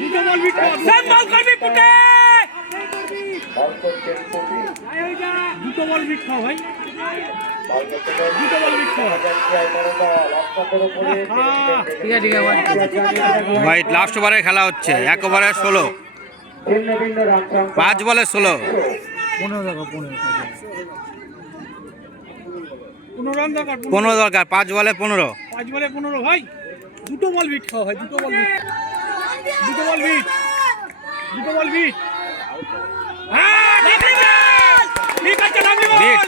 দুটো বল বিট কর সেম বল করবি পুটে দুটো বল বিট কর ভাই দুটো বল বিট কর ঠিক আছে ভাই লাস্ট ওভারে খেলা হচ্ছে 1 ওভারে 16 5 বলে 16 15 দরকার 5 বলে 15 ভাই দুটো বল বিট খাও ভাই দুটো বল বিট বিট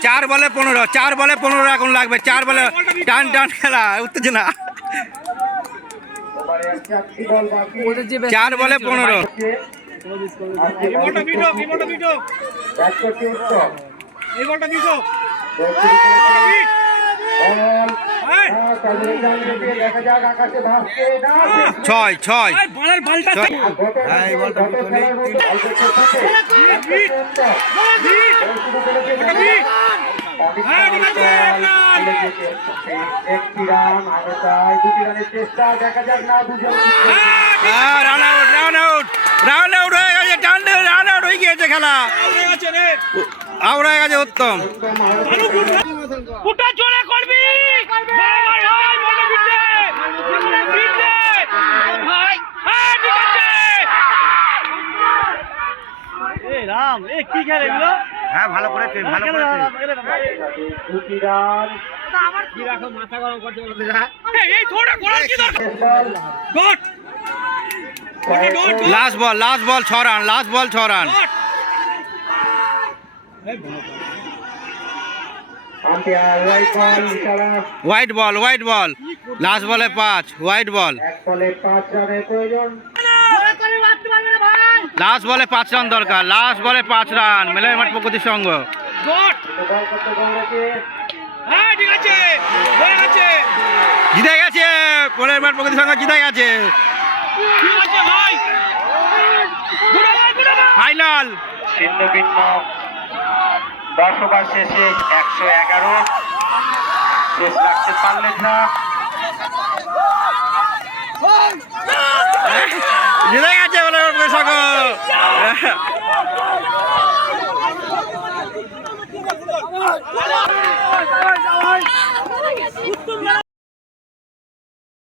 4 বলে 15 এখন লাগবে 4 বলে টান খেলা উত্তেজনা 4 বলে 15 ছয় রান আউট হয়ে গেছে রান আউট হয়ে গিয়েছে খেলা আউট হয়ে গেছে উত্তম রাম কি খেলে এগুলো হ্যাঁ ভালো করেছে মাথা গরম করতে এই থোড়া করার কি দরকার dot last ball 6 run wide ball last বলে 5 হোয়াইট বল লাস্ট বলে 5 রান দরকার লাস্ট বলে 5 রান মেলায় মাঠ প্রগতি সংঘ জিতে গেছে পরের মাঠ প্রগতি সংঘ জিতে গেছে ফাইনাল ছিন্ন ভিন্ন 10 ওভার শেষে 111 শেষ রাখতে পারলেন না জিতে গেছে